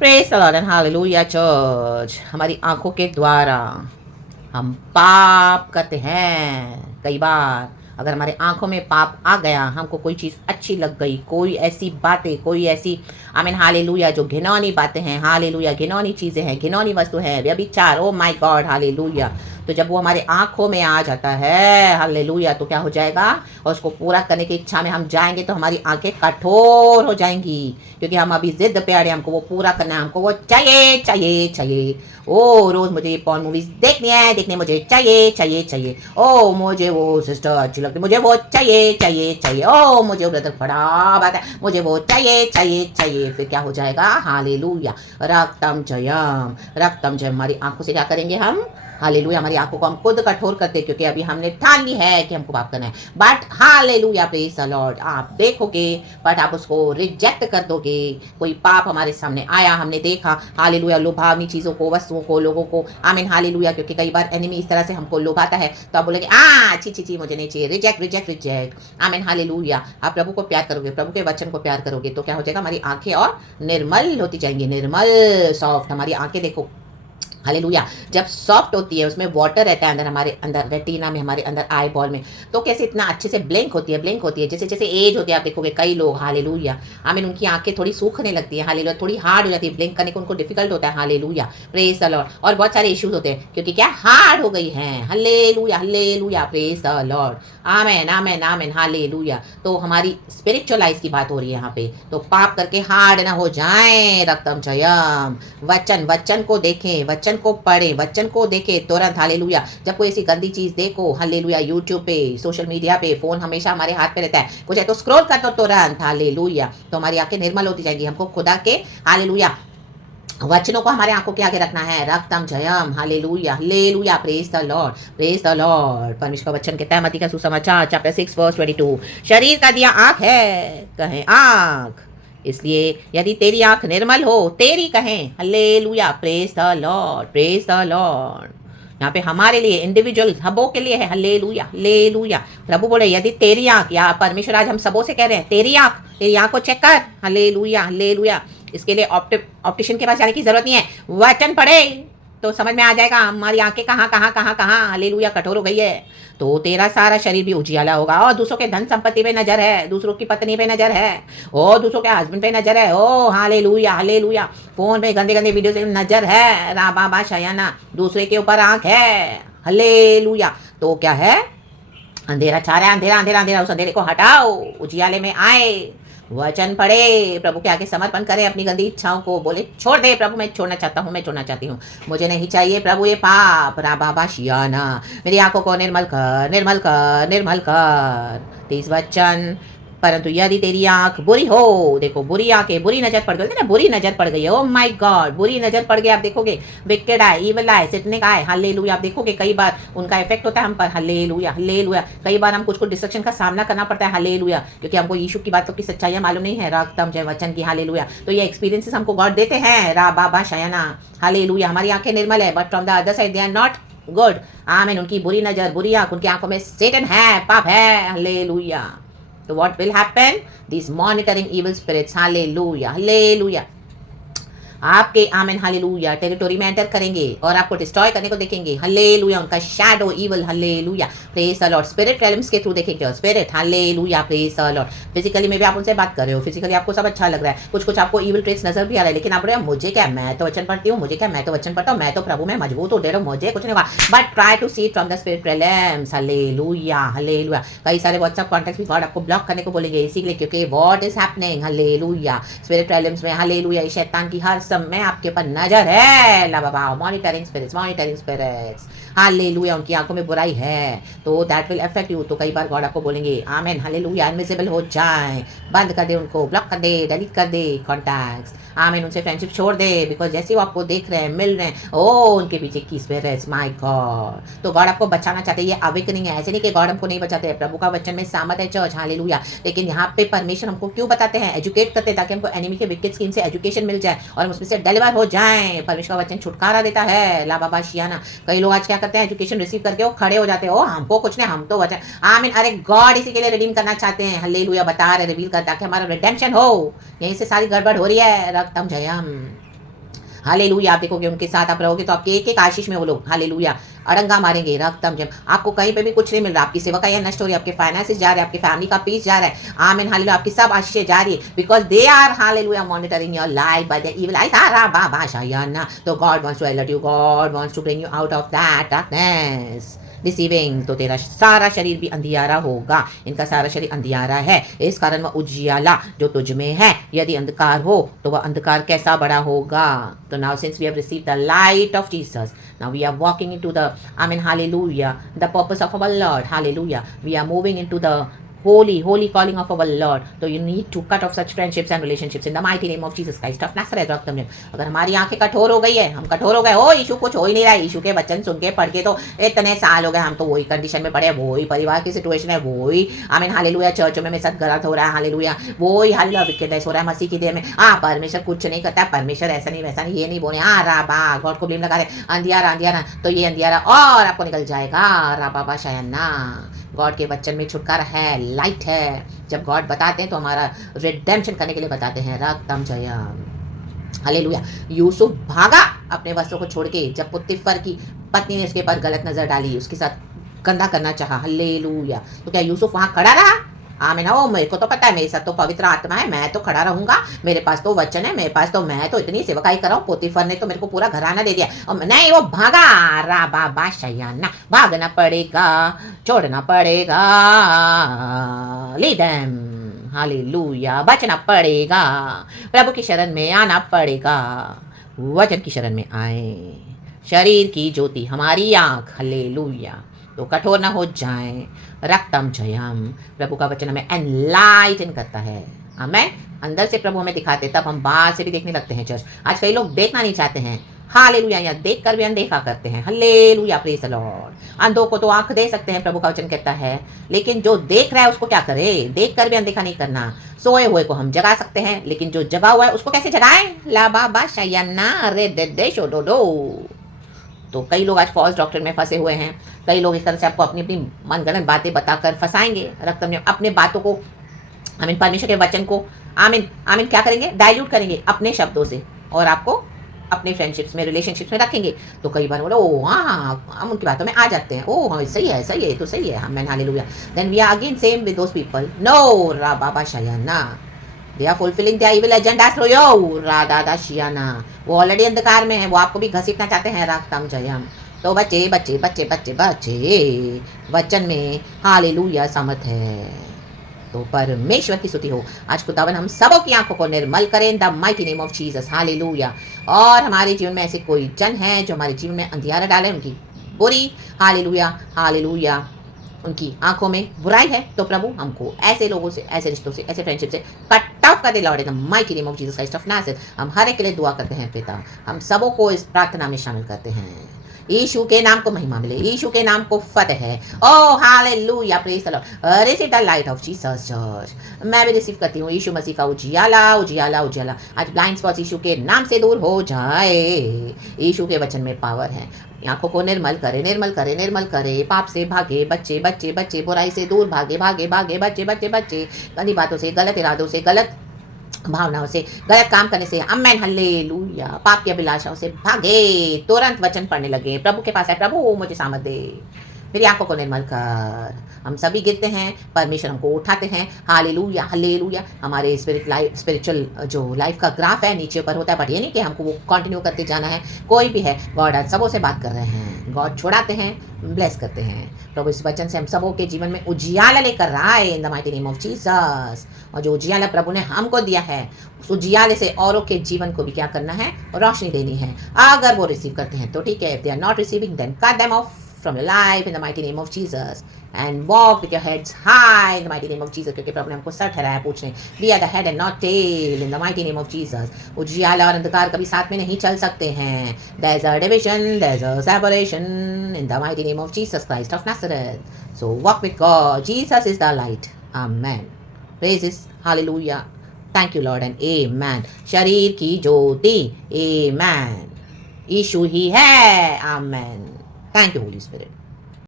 Praise the Lord and hallelujah church. हमारी आंखों के द्वारा हम पाप करते हैं। कई बार अगर हमारे आंखों में पाप आ गया, हमको कोई चीज़ अच्छी लग गई, कोई ऐसी बातें, कोई ऐसी आमीन हालेलुया जो घिनौनी बातें हैं, हालेलुया घिनौनी चीज़ें हैं, घिनौनी वस्तु हैं, व्यभिचार, ओ माय गॉड हालेलुया। तो जब वो हमारे आंखों में आ जाता है हालेलुया, तो क्या हो जाएगा, और उसको पूरा करने की इच्छा में हम जाएंगे तो हमारी आंखें कठोर हो जाएंगी, क्योंकि हम अभी जिद पे अड़े, हमको वो पूरा करना है, हमको वो चाहिए चाहिए चाहिए। ओ रोज़ मुझे पॉर्न मूवीज देखनी है, देखने मुझे चाहिए चाहिए चाहिए। ओ मुझे वो सिस्टर अच्छी लगती, मुझे वो चाहिए चाहिए चाहिए। ओ मुझे वो ब्रदर बड़ा बात है, मुझे वो चाहिए चाहिए चाहिए। फिर क्या हो जाएगा, हालेलुया, रक्तम जयम। रक्तम जयम हमारी आंखों से क्या करेंगे हम, हालेलुया, हमारी आंखों को हम खुद कठोर करते हैं, क्योंकि अभी हमने ठान ली है कि हमको पाप करना है। But hallelujah praise the Lord, आप देखोगे बट आप उसको रिजेक्ट कर दोगे। कोई पाप हमारे सामने आया, हमने देखा हालेलुया, लुभावनी चीज़ों को, वस्तुओं को, लोगों को, आमीन हालेलुया, क्योंकि कई बार एनिमी इस तरह से हमको लुभाता है, तो आप बोलेंगे छी छी छी मुझे नहीं चाहिए, रिजेक्ट रिजेक्ट रिजेक्ट। आमीन हालेलुया। आप प्रभु को प्यार करोगे, प्रभु के वचन को प्यार करोगे, तो क्या हो जाएगा, हमारी आंखें और निर्मल होती जाएंगी, निर्मल सॉफ्ट। हमारी आंखें देखो हालेलुया, जब सॉफ्ट होती है, उसमें वाटर रहता है अंदर, हमारे अंदर रेटिना में, हमारे अंदर आई बॉल में, तो कैसे इतना अच्छे से ब्लिंक होती है, ब्लिंक होती है। जैसे जैसे एज होती है, आप देखोगे कई लोग हालेलुया, आमीन, उनकी आंखें थोड़ी सूखने लगती है, हालेलुया, थोड़ी हार्ड हो जाती है, ब्लिंक करने को उनको डिफिकल्ट होता है, हालेलुया प्रेज द लॉर्ड। और बहुत सारे इश्यूज होते हैं, क्योंकि क्या, हार्ड हो गई हैं, hallelujah hallelujah praise the Lord, amen amen amen hallelujah. तो हमारी स्पिरिचुअल लाइफ की बात हो रही है यहाँ पे, तो पाप करके हार्ड ना हो जाए, रक्तम जयम। वचन वचन को देखें, वचन को पढ़े, वचन को देखे तुरंत, हालेलुया। जब कोई ऐसी गंदी चीज देखो, हालेलुया, यूट्यूब पे, सोशल मीडिया पे, फोन हमेशा हमारे हाथ पे रहता है, कुछ है तो स्क्रॉल कर दो तुरंत, हालेलुया, तो हमारी आंखें निर्मल होती जाएंगी। हमको खुदा के हालेलुया वचनों को हमारे आंखों के आगे रखना है, रक्तम जयम, hallelujah hallelujah praise the Lord, praise the Lord. परमेश्वर का वचन कहता है, मत्ती का सुसमाचार चैप्टर 6 वर्स 22, शरीर का दिया आंख है, कहें आंख, इसलिए यदि तेरी आंख निर्मल हो, तेरी कहें hallelujah praise the Lord, praise the Lord. यहाँ पे हमारे लिए, इंडिविजुअल सबों के लिए है, हालेलुया हालेलुया। प्रभु बोले यदि तेरी आंख, या परमेश्वर आज हम सबों से कह रहे हैं, तेरी आंख को चेक कर, हालेलुया हालेलुया। इसके लिए ऑप्टिशियन के पास जाने की जरूरत नहीं है, वचन पढ़े तो समझ में आ जाएगा हमारी आंखें कहाँ कहाँ कहाँ कहाँ हालेलुया कठोर हो गई है, तो तेरा सारा शरीर भी उजियाला होगा। और दूसरों के धन संपत्ति पे नजर है, दूसरों की पत्नी पे नजर है, और दूसरों के हस्बैंड पे नजर है, ओ हालेलुया हालेलुया। फोन पे गंदे गंदे वीडियो से नजर है, रा बाबा शयाना, दूसरे के ऊपर आंख है, हालेलुया। तो क्या है, अंधेरा छा रहा है, अंधेरा अंधेरा अंधेरा, उस अंधेरे को हटाओ, उजियाले में आए, वचन पढ़े, प्रभु के आगे समर्पण करें अपनी गंदी इच्छाओं को, बोले छोड़ दे प्रभु, मैं छोड़ना चाहता हूँ, मैं छोड़ना चाहती हूँ, मुझे नहीं चाहिए प्रभु ये पाप, रा बाबा शियाना, मेरी आंखों को निर्मल कर निर्मल कर निर्मल कर। 30 वचन, परंतु यदि तेरी आंख बुरी हो, देखो बुरी आंखें, बुरी नजर पड़ गई ना, बुरी नजर पड़ गई, ओ माय गॉड, बुरी नजर पड़ गई, आप देखोगे विकेड आए, इविल आए, सिटनिक आए, हालेलुया, आप देखोगे कई बार उनका इफेक्ट होता है हम पर, हालेलुया हालेलुया। कई बार हम कुछ डिस्ट्रक्शन का सामना करना पड़ता है, हालेलुया, क्योंकि हमको यीशु की बातों की सच्चाइयां मालूम नहीं है, रक्तम जय वचन की, हालेलुया। तो ये एक्सपीरियंसेस हमको गॉड देते हैं, रा बाबा शयना, हालेलुया। हमारी आंखें निर्मल है, but from the other side they are not good, आमीन। उनकी बुरी नजर, बुरी आंख, उनकी आंखों में सेटन है, पाप है, hallelujah. So what will happen? These monitoring evil spirits, hallelujah, hallelujah, आपके आमेन हालेलुया टेरिटोरी में एंटर करेंगे और आपको डिस्ट्रॉय करने को देखेंगे, हालेलुया, उनका shadow evil, hallelujah praise the Lord. Spirit realms के थ्रू देखेंगे, spirit, hallelujah praise the Lord. Physically में भी आप उनसे बात कर रहे हो, फिजिकली आपको सब अच्छा लग रहा है, कुछ कुछ आपको इविल ट्रेट्स नजर भी आ रहा है, लेकिन आप बोल रहे हो मुझे क्या, मैं तो वचन पढ़ती हूँ, मुझे क्या, मैं तो वचन पढ़ता हूँ, मैं तो प्रभु में मजबूत हूँ, दे रहा मुझे कुछ नहीं हुआ। But try to see from the spirit realms, hallelujah hallelujah. कई सारे व्हाट्सएप कॉन्टैक्ट्स भी गॉड आपको ब्लॉक करने को बोलेंगे, इसीलिए क्योंकि what is happening, hallelujah, spirit realms में, हालेलुया, शैतान की हर समय आपके ऊपर नजर है, ला बाबा, मॉनिटरिंग स्पिरिट्स, हालेलुया, उनकी आंखों में बुराई है, तो दैट विल अफेक्ट यू। तो कई बार गॉड आपको बोलेंगे आमेन हालेलुया, इनविजिबल हो जाए, बंद कर दे उनको, ब्लॉक कर दे, डिलीट कर दे कॉन्टैक्ट्स, आमेन, उनसे फ्रेंडशिप छोड़ दे, बिकॉज जैसे वो आपको देख रहे हैं, मिल रहे हैं, ओ उनके पीछे की स्पिरिट्स, माय गॉड। तो गॉड आपको बचाना चाहते हैं, ये अवेकनिंग है, ऐसे नहीं कि गॉड हमको नहीं बचाते हैं, प्रभु का वचन में सामत है चर्च, हालेलुया। लेकिन यहाँ पे परमेश्वर हमको क्यों बताते हैं, एजुकेट करते हैं, ताकि हमको एनिमी के विकेट स्कीम से एजुकेशन मिल जाए और हम उसमें से डिलीवर हो जाए। परमेश्वर का वचन छुटकारा देता है, ला बाबा शियाना। कई लोग आज क्या करते हैं, एजुकेशन रिसीव करके वो खड़े हो जाते हैं, ओ हमको कुछ नहीं, हम तो वचन, आमीन, अरे गॉड इसी के लिए रिडीम करना चाहते हैं, हालेलुया, बता रहे रिवील करता कि हमारा रिडेम्पशन हो, यहीं से सारी गड़बड़ हो रही है, रक्तम जयम। हालेलुया। आप देखोगे उनके साथ आप रहोगे तो आपके एक एक आशीष में वो लोग हालेलुया अड़ंगा मारेंगे। रक्तम जब आपको कहीं पे भी कुछ नहीं मिल रहा, आपकी सेवा का यह नष्ट हो रही है, आपके फाइनेंसेस जा रहे हैं, आपकी फैमिली का पीस जा रहा है, आमीन हालेलुया, आपकी सब आशीषें जा रही है, because they are hallelujah monitoring your life by the evil eyes बाबा शायाना। तो God wants to alert you, God wants to bring you out of that darkness receiving. तो तेरा सारा शरीर भी अंधियारा होगा, इनका सारा शरीर अंधियारा है, इस कारण वह उजियाला जो तुझ में है, यदि अंधकार हो तो वह अंधकार कैसा बड़ा होगा। तो now since we have received the light of Jesus, now we are walking into the, amen hallelujah, the purpose of our Lord, hallelujah, we are moving into the holy calling of our Lord. So you need to cut off such friendships and relationships in the mighty name of Jesus Christ of Nazareth. अगर हमारी आंखें कठोर हो गई है, हम कठोर हो गए, ओ यीशु कुछ हो ही नहीं रहा है, यीशु के वचन सुन के पढ़ के तो इतने साल हो गए, हम तो वही कंडीशन में पड़े, वही परिवार की सिचुएशन है, वही आमीन हालेलुया चर्चों में मेरे साथ गलत हो रहा है, हालेलुया वही हालेलुया विकेटनेस हो रहा है मसीह की देह में। परमेश्वर कुछ नहीं करता, परमेश्वर ऐसा नहीं वैसा नहीं, ये नहीं बोले राबा गॉड को ब्लेम लगा रहे, अंधियारा अंधियारा, तो ये अंधियारा और आपको निकल जाएगा राबा शायना। गॉड के वचन में छुटकारा है, लाइट है। जब गॉड बताते हैं तो हमारा रिडेम्पशन करने के लिए बताते हैं। रक्तम जयम हालेलुया। यूसुफ भागा अपने वस्त्रों को छोड़ के, जब पुत्तीफर की पत्नी ने उसके पर गलत नजर डाली, उसके साथ गंदा करना चाहा, हालेलुया, तो क्या यूसुफ वहां खड़ा रहा? आमीन। ओ मेरे को तो पता है, मेरे साथ तो पवित्र आत्मा है, मैं तो खड़ा रहूंगा, मेरे पास तो वचन है, मेरे पास तो, मैं तो इतनी सेवकाई कर रहा हूँ, पोतीफर ने तो मेरे को पूरा घराना दे दिया, और नहीं वो भागा राबा बाशायाना, भागना पड़ेगा, छोड़ना पड़ेगा, लीडम हालेलुया, बचना पड़ेगा, प्रभु की शरण में आना पड़ेगा, वचन की शरण में आए, शरीर की ज्योति हमारी आंख, हालेलुया, तो कठोर ना हो जाए। रक्तम जयम, प्रभु का वचन हमें एनलाइटन करता है, हमें अंदर से प्रभु हमें दिखाते, तब हम बाहर से भी देखने लगते हैं। चर्च आज कई लोग देखना नहीं चाहते हैं, हालेलुया, या देख कर भी अनदेखा करते हैं, हालेलुया प्रेज द लॉर्ड। अंधों को तो आंख दे सकते हैं, प्रभु का वचन कहता है, लेकिन जो देख रहा है उसको क्या करे? देख कर भी अनदेखा नहीं करना। सोए हुए को हम जगा सकते हैं, लेकिन जो जगा हुआ है उसको कैसे जगाएं? ला बाबा शायना रे दे दे शो डो डो। तो कई लोग आज फॉल्स डॉक्टर में फंसे हुए हैं, कई लोग इस तरह से आपको अपनी अपनी मनगढ़ंत बातें बताकर फंसाएंगे। रक्तम ने अपने बातों को, आमीन, परमेश्वर के वचन को, आमीन आमीन, क्या करेंगे? डाइल्यूट करेंगे अपने शब्दों से, और आपको अपने फ्रेंडशिप्स में, रिलेशनशिप्स में रखेंगे। तो कई बार बोलो ओ हाँ, हम उनकी बातों में आ जाते हैं, ओ हाँ सही है सही है, तो सही है, हम man hallelujah, then we are again same with those people. No रा बाबा शायाना, they are fulfilling their evil agenda through you राधा शियाना। वो ऑलरेडी अंधकार में है, वो आपको भी घसीटना चाहते हैं। राक्तम जयम। तो बच्चे बच्चे बच्चे बच्चे बच्चे वचन में हालेलुया समर्थ है। तो परमेश्वर की स्तुति हो। आज खुदावन हम सबों की आंखों को निर्मल करें इन the mighty name of Jesus, hallelujah. और हमारे जीवन में ऐसे कोई जन है जो हमारे जीवन में अंधियारा डाले, उनकी बुरी हालेलुया हालेलुया उनकी आंखों में बुराई है, तो प्रभु हमको ऐसे लोगों से, ऐसे रिश्तों से, ऐसे फ्रेंडशिप से कट ऑफ कर दे Lord in the mighty name of Jesus Christ of Nazareth. हम हर एक के लिए दुआ करते हैं पिता, हम सबों को इस प्रार्थना में शामिल करते हैं। यीशु के नाम को महिमा मिले, यीशु के नाम को फतेह है। Oh hallelujah praise the Lord. Receive the light of Jesus church. मैं भी रिसीव करती हूँ यीशु मसीह का उजियाला उजियाला उजियाला। आज ब्लाइंड स्पॉट्स यीशु के नाम से दूर हो जाए। यीशु के वचन में पावर है। आंखों को निर्मल करे, निर्मल करे, निर्मल करे। पाप से भागे बच्चे बच्चे बच्चे, बुराई से दूर भागे भागे भागे बच्चे बच्चे बच्चे, गंदी बातों से, गलत इरादों से, गलत भावनाओं से, गलत काम करने से, अमेन हल्लेलुया, पाप की अभिलाषाओं से भागे। तुरंत वचन पढ़ने लगे, प्रभु के पास है, प्रभु मुझे सामर्थ दे, मेरी आंखों को निर्मल कर। हम सभी गिरते हैं, परमेश्वर हमको उठाते हैं। Hallelujah hallelujah. हमारे स्पिरिचुअल जो लाइफ का ग्राफ है नीचे ऊपर होता है, बट ये नहीं कि हमको वो कंटिन्यू करते जाना है। कोई भी है, गॉड आज सबों से बात कर रहे हैं, गॉड छुड़ाते हैं, ब्लेस करते हैं। प्रभु इस वचन से हम सबों के जीवन में उजियाला लेकर आए इन the mighty name of Jesus. और जो उजियाला प्रभु ने हमको दिया है, उस उजियाले से औरों के जीवन को भी क्या करना है? रोशनी देनी है। अगर वो रिसीव करते हैं तो ठीक है, if they are not receiving then cut them off from your life in the mighty name of Jesus and walk with your heads high in the mighty name of Jesus, क्योंकि प्रभु ने हमको sir ठहराया पूछने, we are the head and not tail in the mighty name of Jesus। उजियाला और अंधकार कभी साथ में नहीं चल सकते हैं। There is a division, there is a separation in the mighty name of Jesus Christ of Nazareth। So walk with God, Jesus is the light, amen, praises, hallelujah, thank you Lord and amen। शरीर की ज्योति, amen, यीशु ही है, amen। Thank you, Holy Spirit.